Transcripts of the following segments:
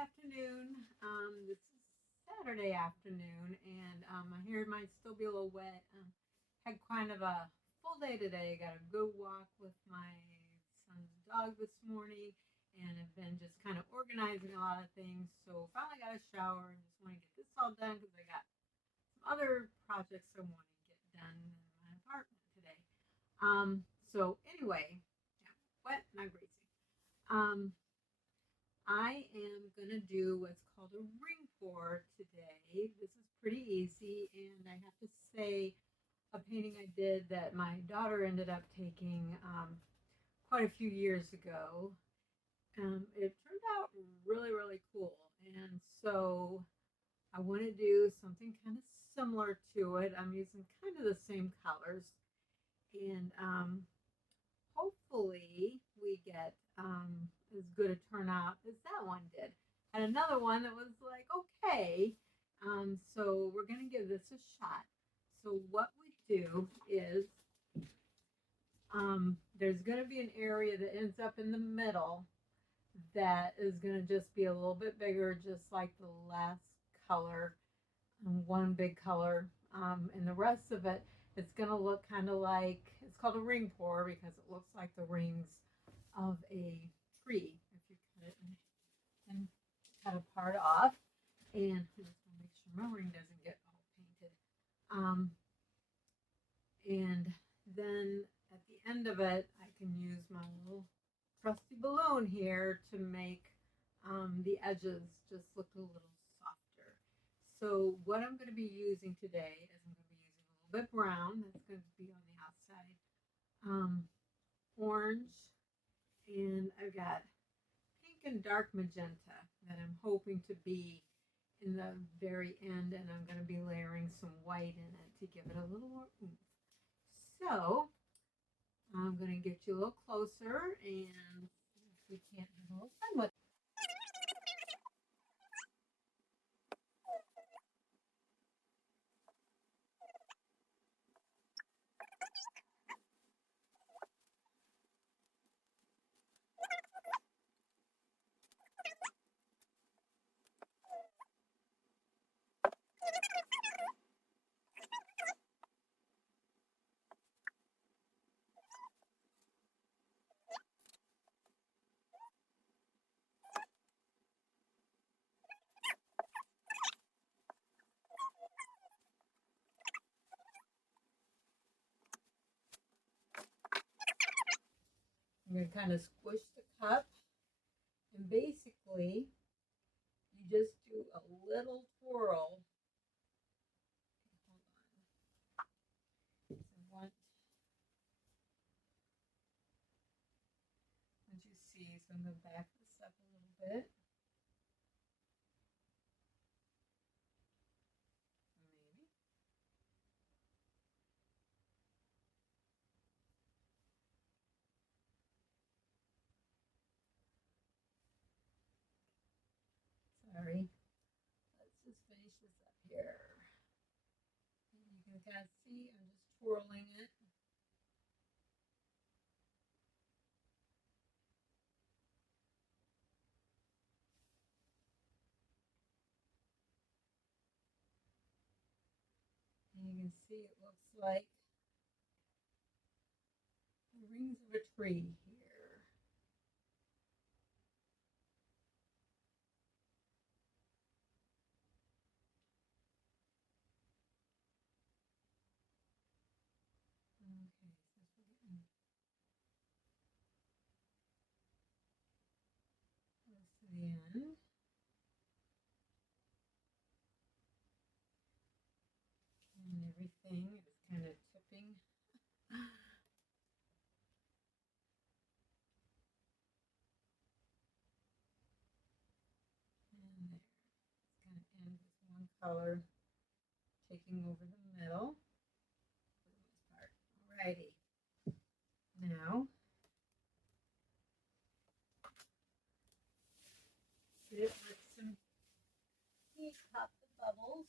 afternoon. This is Saturday afternoon, and my hair might still be a little wet. Had kind of a full day today. Got a good walk with my son's dog this morning, and have been just kind of organizing a lot of things. So finally got a shower and just want to get this all done because I got some other projects I want to get done in my apartment today. So anyway, yeah, wet, not greasy. Um, I am going to do what's called a ring pour today. This is pretty easy, and I have to say, a painting I did that my daughter ended up taking quite a few years ago. It turned out really, really cool, and so I want to do something kind of similar to it. I'm using kind of the same colors, and hopefully we get as good a turnout as that one did. And another one that was like, okay, so we're going to give this a shot. So what we do is there's going to be an area that ends up in the middle that is going to just be a little bit bigger, just like the last color, one big color. And the rest of it, it's going to look kind of like, it's called a ring pour because it looks like the rings of a tree if you cut it and cut a part off. And I just want to make sure my ring doesn't get all painted. And then at the end of it, I can use my little trusty balloon here to make the edges just look a little softer. So what I'm going to be using today is I'm going to be using a little bit brown. That's going to be on the outside. Orange, and I've got pink and dark magenta that I'm hoping to be in the very end, and I'm going to be layering some white in it to give it a little more oomph. So I'm going to get you a little closer and see if we can't have a little fun with it. I'm going to kind of squish the cup, and basically you just do a little twirl. Hold on. So once you see, so I'm going to back this up a little bit. Maybe. Sorry. Let's just finish this up here. And you can kind of see I'm just twirling it. And you can see it looks like the rings of a tree here. Okay, so we're getting close to the end. And everything is kind of tipping. And there. It's going to end with one color taking over the middle for the most part. Alrighty. Now, hit it with some heat, pop the bubbles.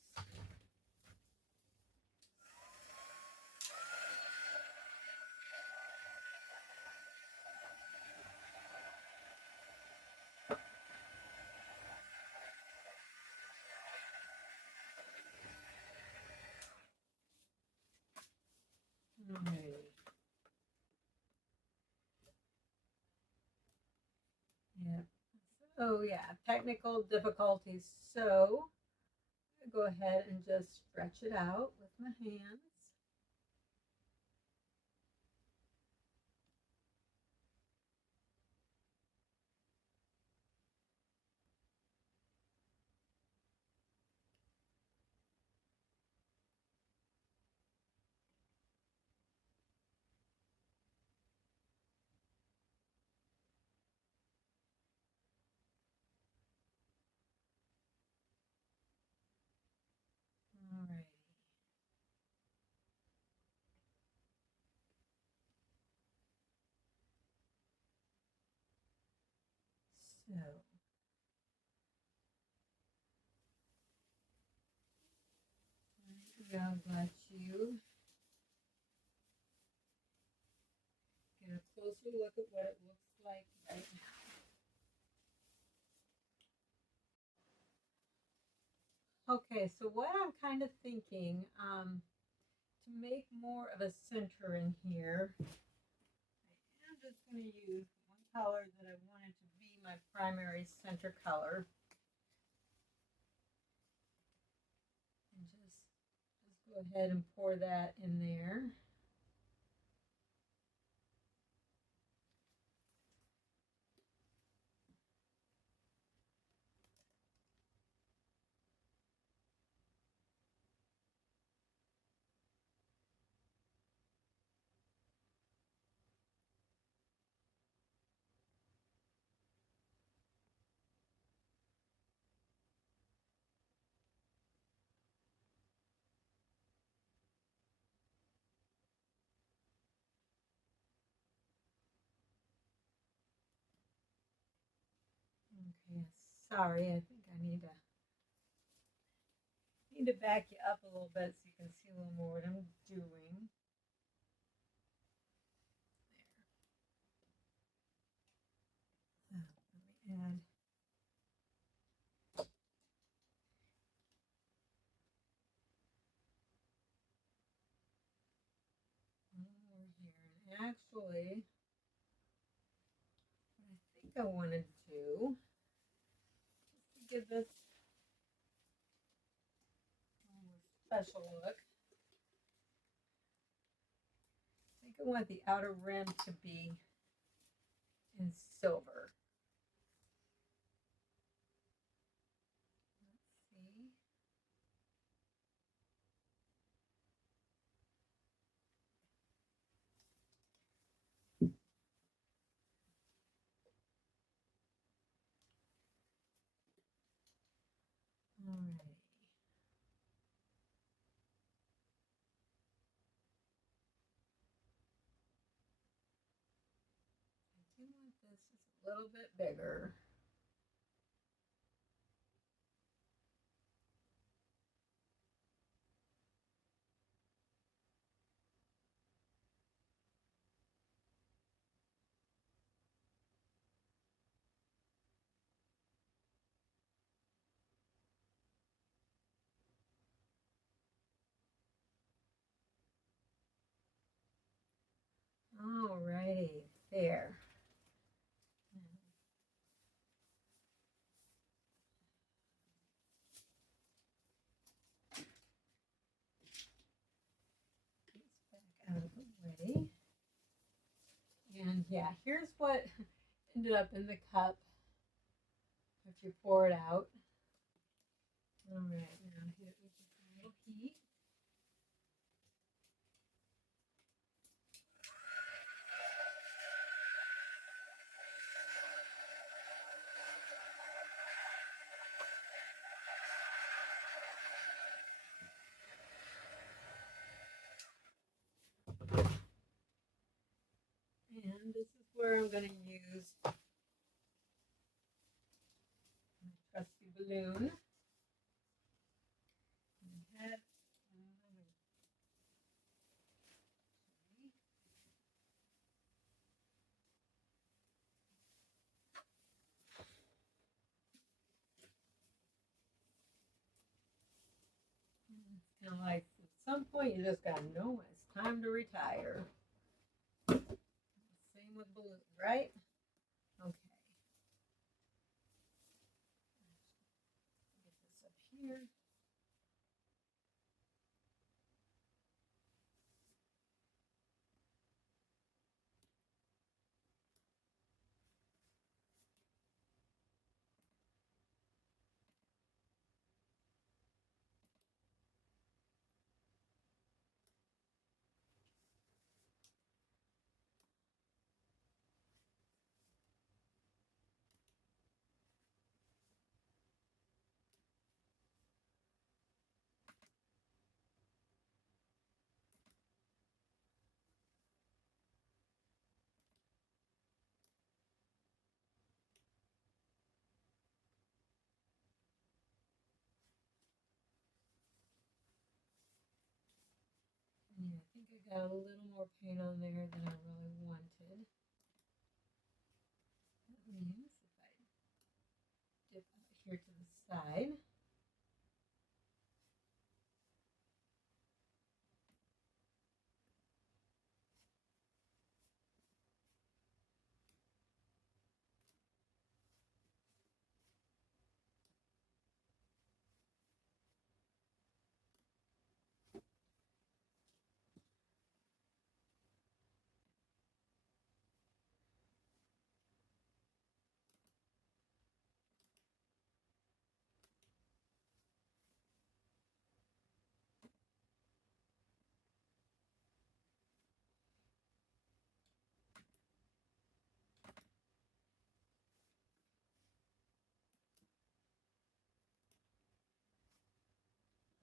So yeah, technical difficulties. So go ahead and just stretch it out with my hands. Alrighty. So I'll let you get a closer look at what it looks like right now. Okay, so what I'm kind of thinking, to make more of a center in here, I'm just going to use one color that I wanted to be my primary center color. And just go ahead and pour that in there. Okay, sorry, I think I need to back you up a little bit so you can see a little more what I'm doing. There. Let me add. More here. And actually, what I think I want to do, just to give this a more special look, I think I want the outer rim to be in silver. Let's see. Alrighty. I do want this just a little bit bigger. Alrighty, there. Back out of the way. And yeah, here's what ended up in the cup after you pour it out. All right, now hit it with just a little heat. And this is where I'm going to use my trusty balloon. It's kind of like at some point you just got to know when it's time to retire. Same with balloons, right? Okay. here. Yeah, I think I got a little more paint on there than I really wanted. That means if I dip out here to the side,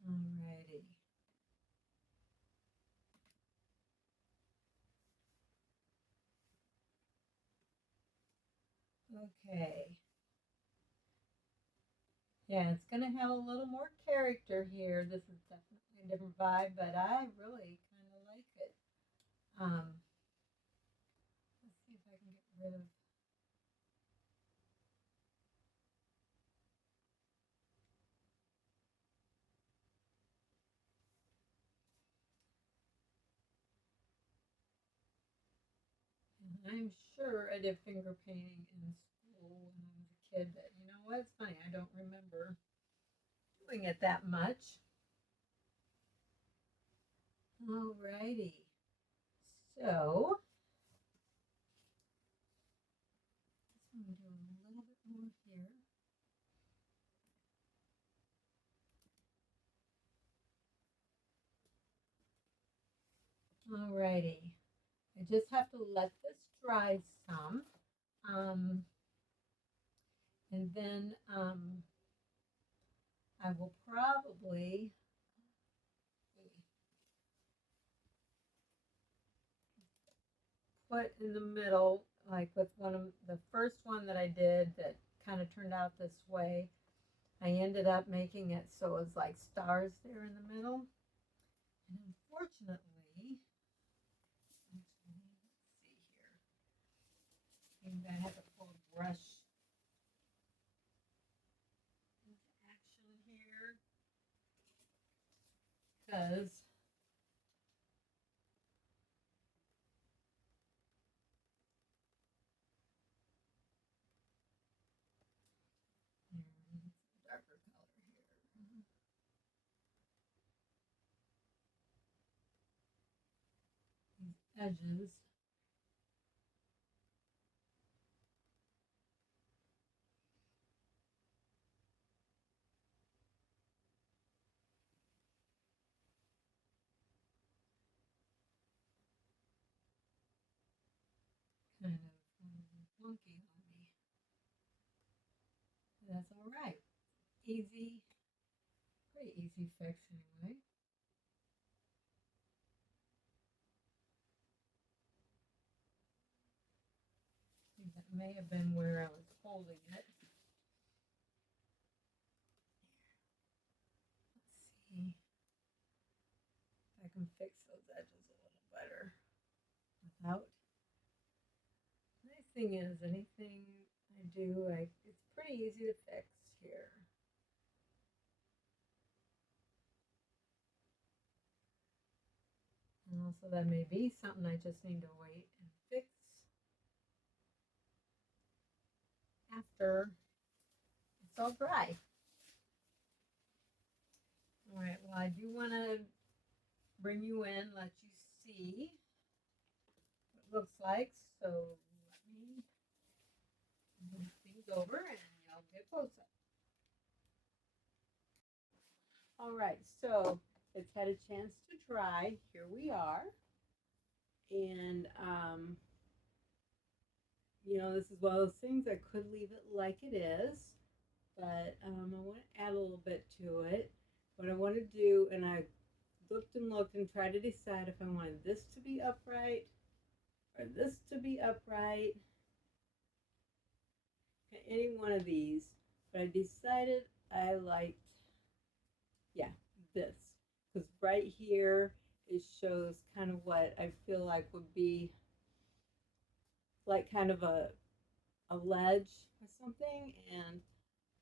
alrighty. Okay. Yeah, it's gonna have a little more character here. This is definitely a different vibe, but I really kind of like it. Let's see if I can get rid of. I'm sure I did finger painting in school when I was a kid, but you know what? It's funny. I don't remember doing it that much. Alrighty. So, I'm doing a little bit more here. Alrighty. I just have to let this dry some. And then I will probably put in the middle, like with one of the first one that I did that kind of turned out this way. I ended up making it so it was like stars there in the middle. And unfortunately, actually, let's see here. Maybe I have to pull a brush into action here because darker color here. These edges. Kind of wonky on me. But that's all right. Easy, pretty easy fix anyway. I think that may have been where I was holding it. Let's see if I can fix those edges a little better without. Nice thing is, anything I do, it's pretty easy to fix here. And also that may be something I just need to wait and fix after it's all dry. I do want to bring you in, let you see what it looks like. So let me move things over and y'all get closer. All right, so it's had a chance to dry. Here we are. And, this is one of those things I could leave it like it is, but I want to add a little bit to it. What I want to do, and I looked and tried to decide if I wanted this to be upright or this to be upright. Any one of these, but I decided I liked, this, because right here it shows kind of what I feel like would be like kind of a ledge or something, and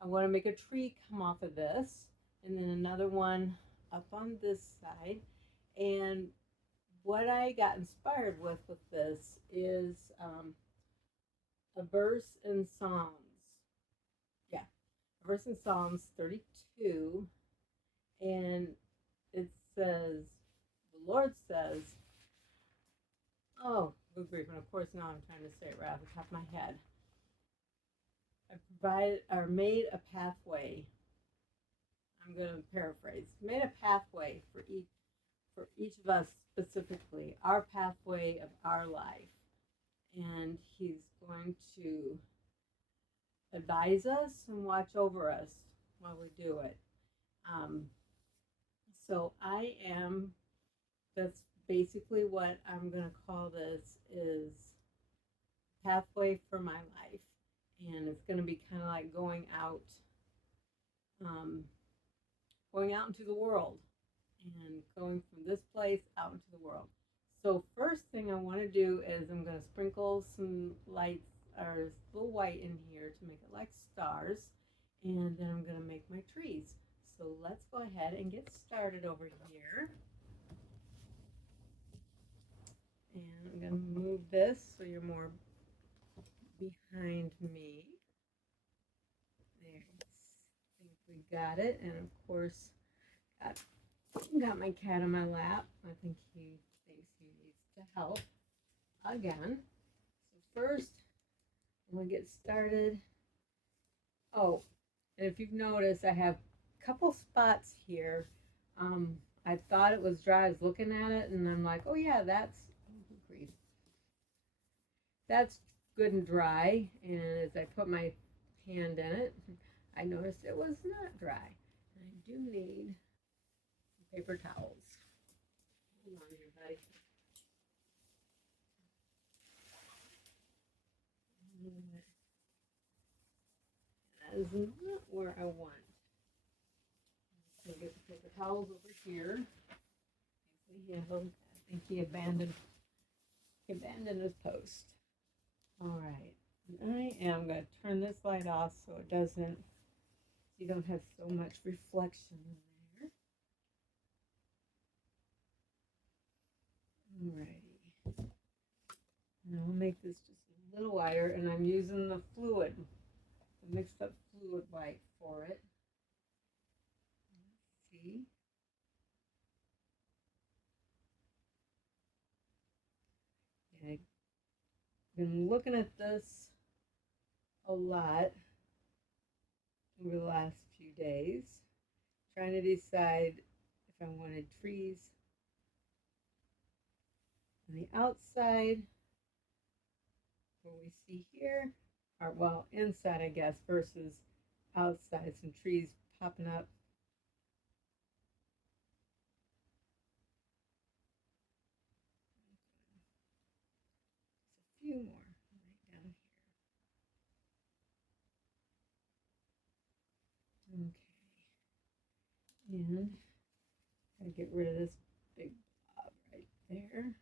I want to make a tree come off of this, and then another one up on this side. And what I got inspired with this is a verse in Psalms. Yeah, a verse in Psalms 32, and it says, the Lord says, oh, good grief, and of course now I'm trying to say it right off the top of my head. I made a pathway. I'm going to paraphrase. Made a pathway for each of us specifically, our pathway of our life, and He's going to advise us and watch over us while we do it. So that's basically what I'm going to call this, is pathway for my life. And it's going to be kind of like going out into the world and going from this place out into the world. So first thing I want to do is I'm going to sprinkle some lights or a little white in here to make it like stars, and then I'm going to make my trees. So let's go ahead and get started over here. And I'm going to move this so you're more behind me. There, I think we got it. And of course, got my cat on my lap. I think he thinks he needs to help again. So first, I'm going to get started. Oh, and if you've noticed, I have a couple spots here. I thought it was dry. I was looking at it, and I'm like, oh yeah, that's good and dry. And as I put my hand in it, I noticed it was not dry. And I do need paper towels. Hold on here, buddy. That is not where I want. I'm going to get the paper towels over here. I think he abandoned his post. All right. I am going to turn this light off so you don't have so much reflection in there. Alrighty. And I'll make this just a little wider, and I'm using the mixed up fluid white for it. Let's see. I've been looking at this a lot over the last few days, trying to decide if I wanted trees on the outside, what we see here, or well, inside, I guess, versus outside, some trees popping up. Just a few more right down here. Okay. And I get rid of this big blob right there.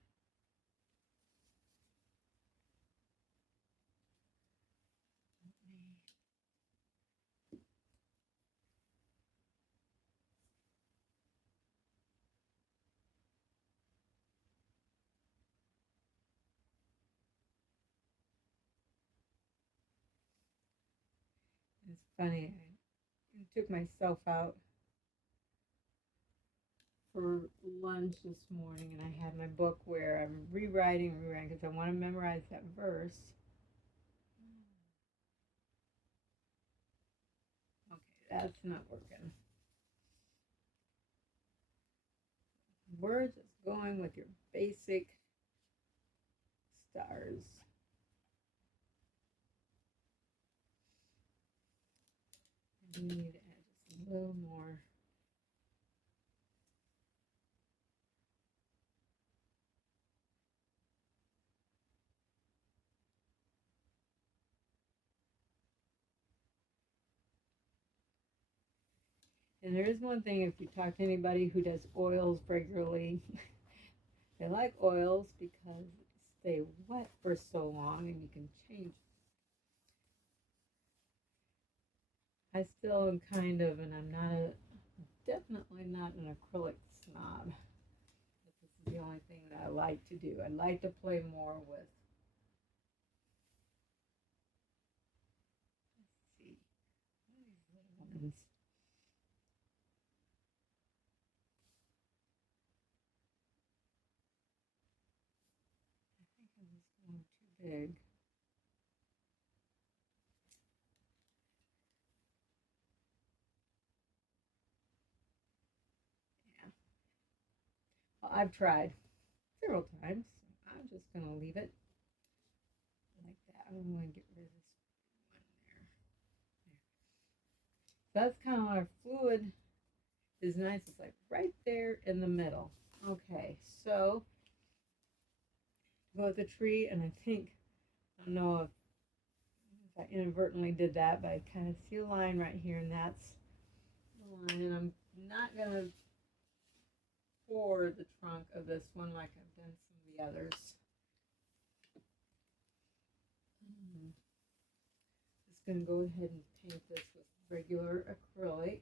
It's funny, I took myself out for lunch this morning, and I had my book where I'm rewriting because I want to memorize that verse. Okay, that's not working. Where's it going with your basic stars? I need to add just a little more. And there is one thing, if you talk to anybody who does oils regularly, they like oils because they stay wet for so long and you can change. I still am kind of, and I'm not definitely not an acrylic snob. But this is the only thing that I like to do. I like to play more with. Let's see. What are these little ones? I think I was going too big. Yeah. Well, I've tried several times. So I'm just going to leave it like that. I'm going to get rid of this one there. So that's kind of our fluid is nice. It's like right there in the middle. Okay, so go with the tree, and I think, I don't know if I inadvertently did that, but I kind of see a line right here, and that's the line. And I'm not going to pour the trunk of this one like I've done some of the others. Just going to go ahead and paint this with regular acrylic.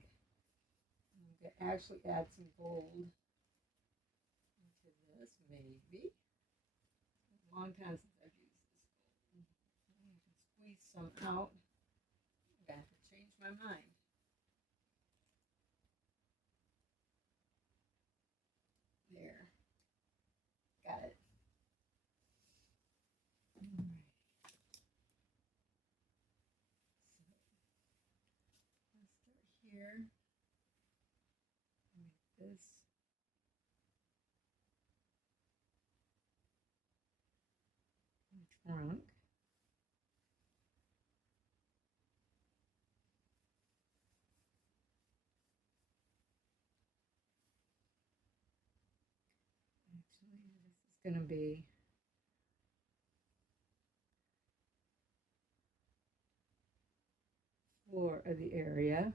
I'm going to actually add some gold into this, maybe. It's a long time since I've used this gold. I can squeeze some out. I'm going to have to change my mind. There. Got it. All right. So let's start here. Make this trunk. Actually, this is going to be floor of the area.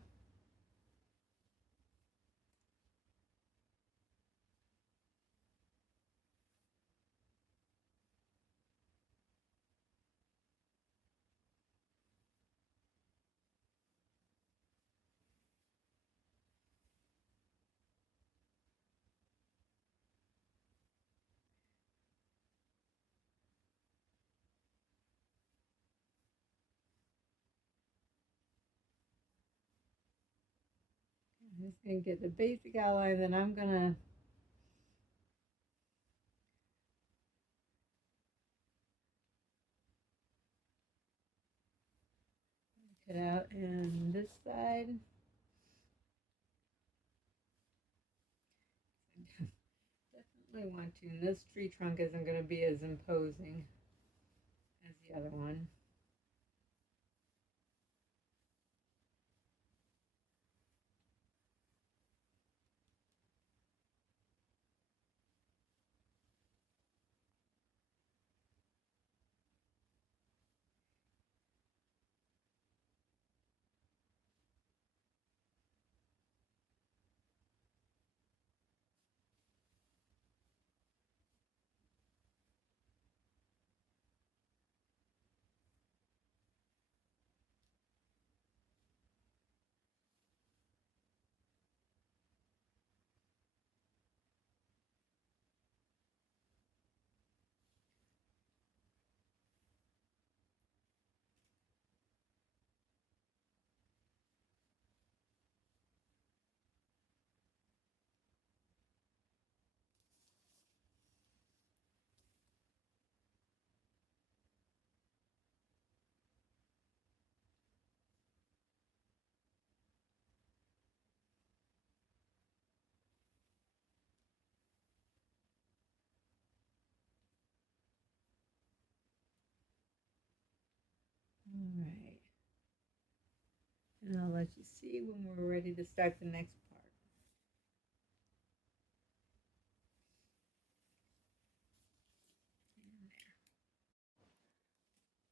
I'm just going to get the basic outline, then I'm going to cut out and this side. Definitely want to. And this tree trunk isn't going to be as imposing as the other one. And I'll let you see when we're ready to start the next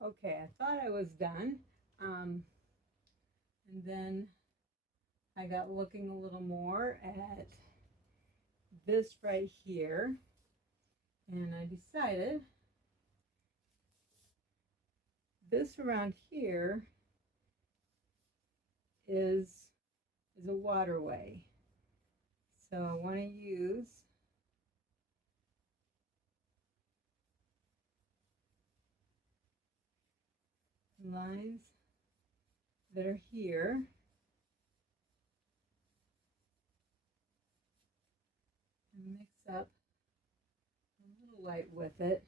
part. Okay, I thought I was done. And then I got looking a little more at this right here. And I decided this around here is a waterway. So I want to use lines that are here and mix up a little light with it.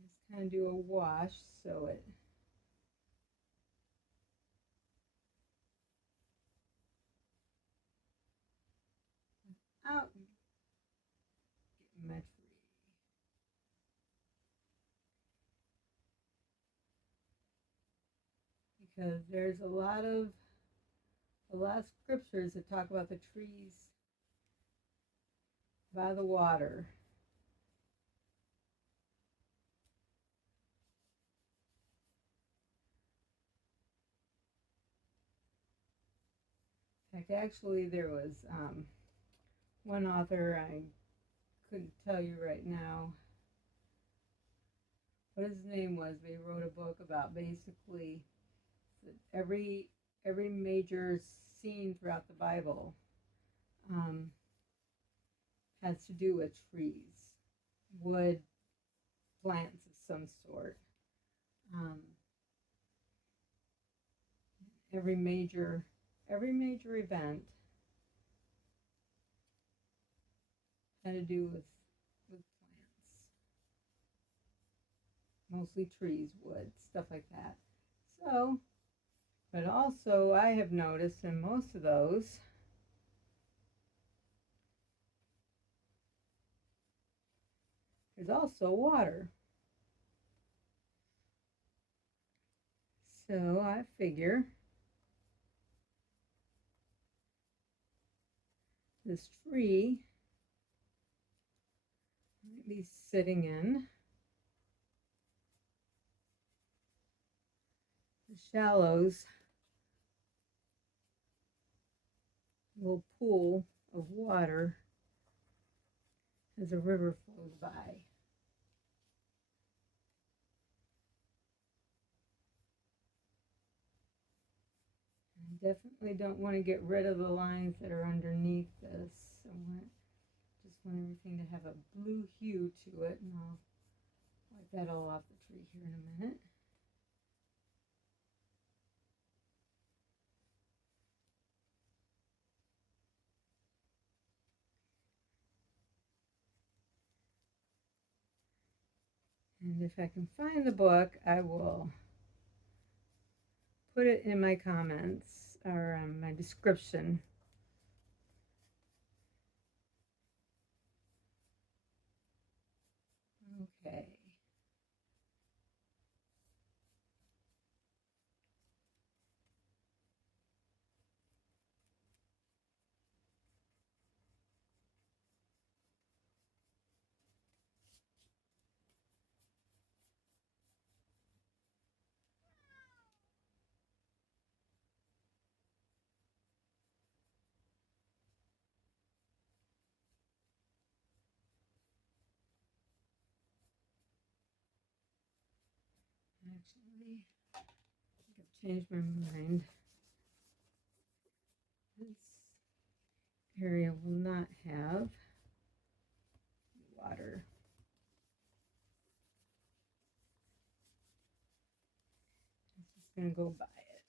Just kind of do a wash so it out getting because there's a lot of scriptures that talk about the trees by the water. In fact, actually, there was one author, I couldn't tell you right now what his name was, but he wrote a book about basically every major scene throughout the Bible has to do with trees, wood, plants of some sort. Every major event had to do with plants, mostly trees, wood, stuff like that. So, but also I have noticed in most of those, there's also water. So I figure this tree might be sitting in the shallows, little pool of water as a river flows by. I definitely don't want to get rid of the lines that are underneath this. I just want everything to have a blue hue to it, and I'll wipe that all off the tree here in a minute. And if I can find the book, I will put it in my comments or my description. Okay. Actually, I think I've changed my mind. This area will not have water. It's just going to go by it.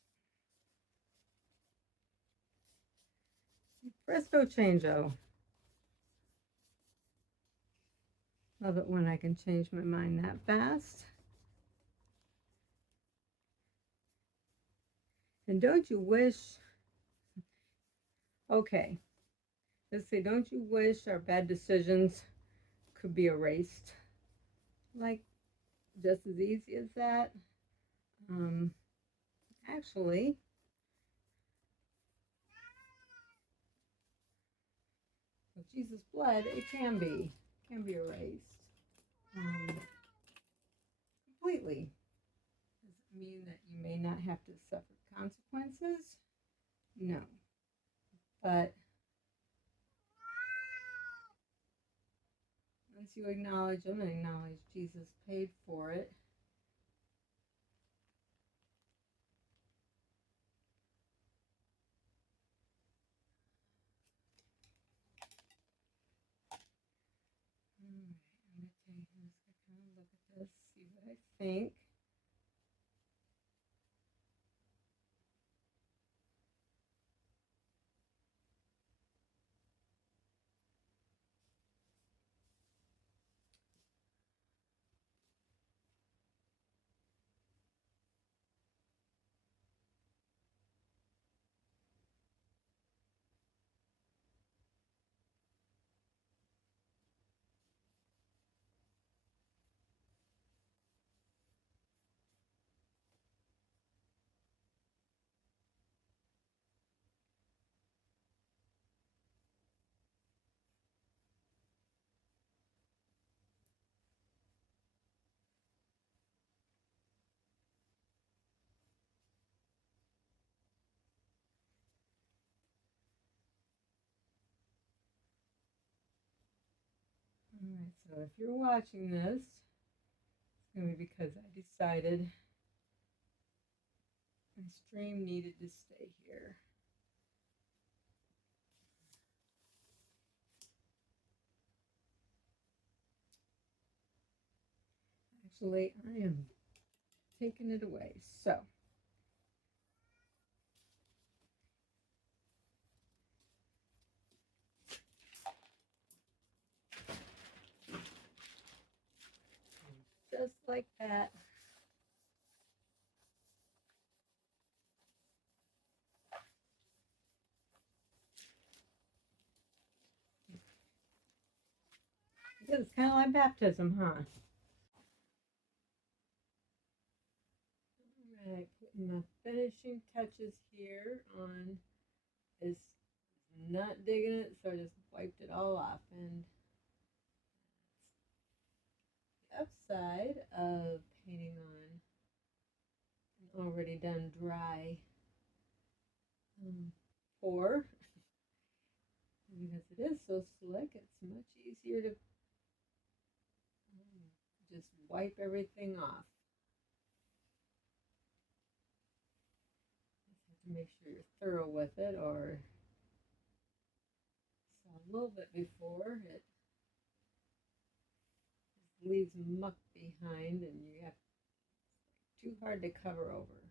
Presto changeo. Love it when I can change my mind that fast. And don't you wish? Okay, They say, don't you wish our bad decisions could be erased? Like, just as easy as that? Um, Actually, with Jesus' blood, it can be erased completely. Does it mean that you may not have to suffer consequences? No. But once you acknowledge them and acknowledge Jesus paid for it, all right, I'm going to kind of look at this, see what I think. All right, so if you're watching this, it's going to be because I decided my stream needed to stay here. Actually, I am taking it away. So, just like that. It's kind of like baptism, huh? All right, putting my finishing touches here on this. Not digging it, so I just wiped it all off. And the upside of painting on an already done dry pour, because it is so slick, it's much easier to just wipe everything off. Just have to make sure you're thorough with it, or saw a little bit before it just leaves muck behind, and you have too hard to cover over.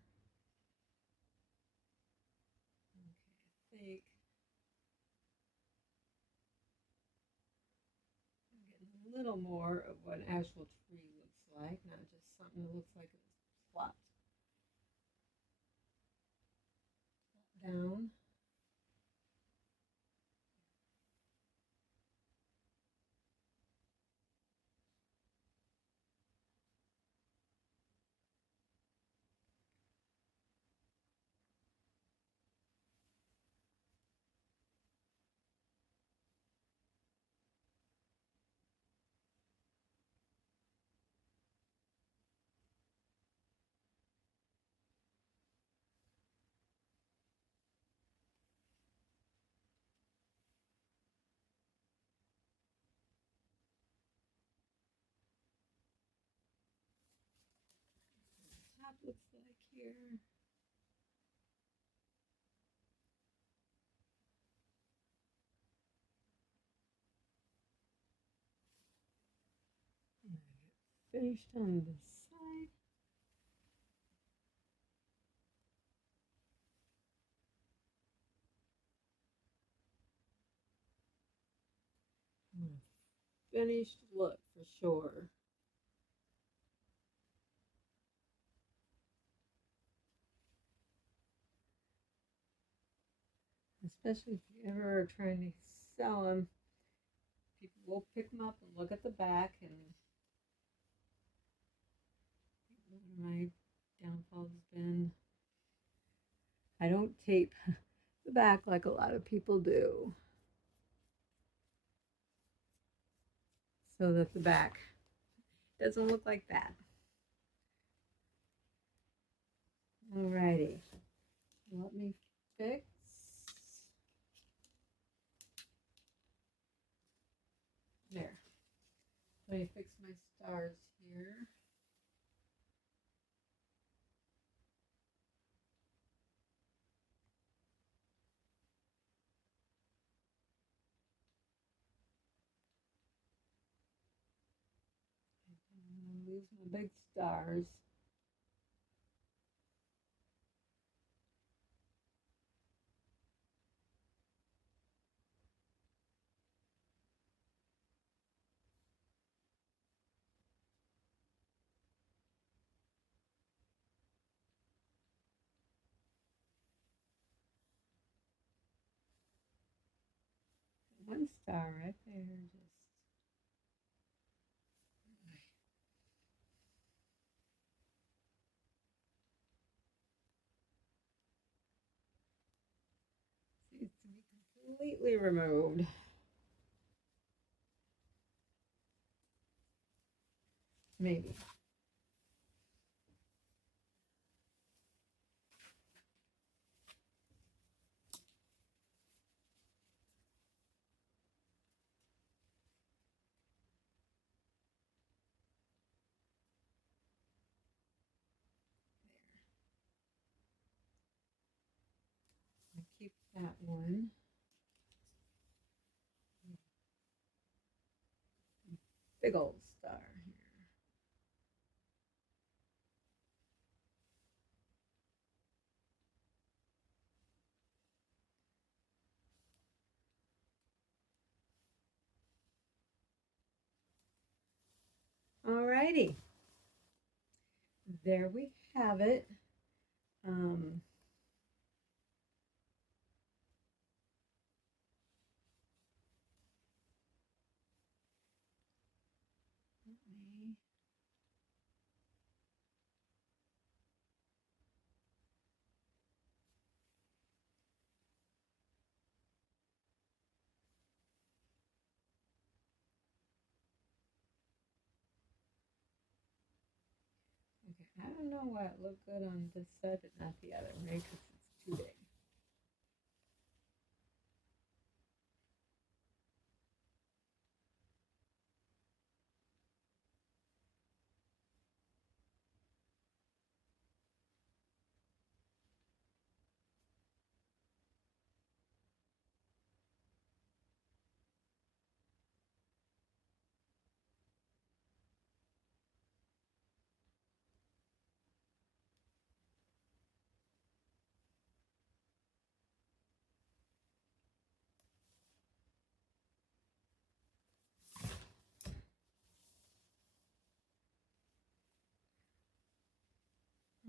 Okay, I think I'm getting a little more of what an actual tree looks like, not just something that looks like it's flopped down. Top looks like here. Finished on the side. Finished look for sure. Especially if you ever are trying to sell them, people will pick them up and look at the back. And one of my downfalls has been I don't tape the back like a lot of people do, so that the back doesn't look like that. Alrighty, let me fix. There. Let me fix my stars here. Lose my big stars. One star right there. Just needs to be completely removed. Maybe. I keep that one. Big old star here. Alrighty. There we have it. Okay, I don't know why it looked good on this side but not the other, right? Because it's too big.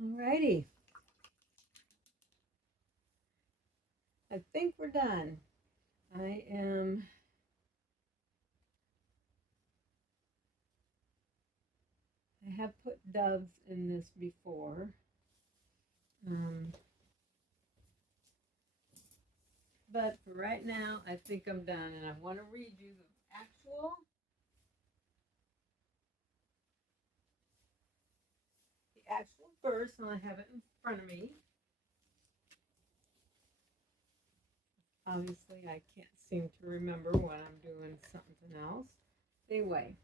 Alrighty. I think we're done. I have put doves in this before. But for right now, I think I'm done. And I want to read you the actual verse, and I have it in front of me. Obviously, I can't seem to remember when I'm doing something else. Anyway,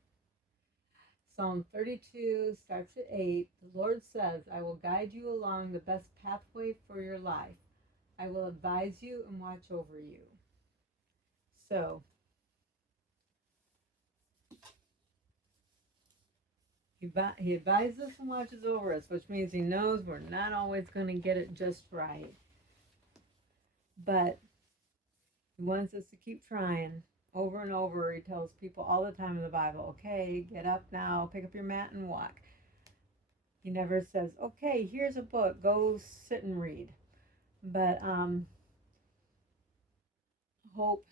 Psalm 32 starts at 8. The Lord says, I will guide you along the best pathway for your life. I will advise you and watch over you. So, he advises us and watches over us, which means he knows we're not always going to get it just right. But he wants us to keep trying over and over. He tells people all the time in the Bible, okay, get up now, pick up your mat and walk. He never says, okay, here's a book, go sit and read. But hope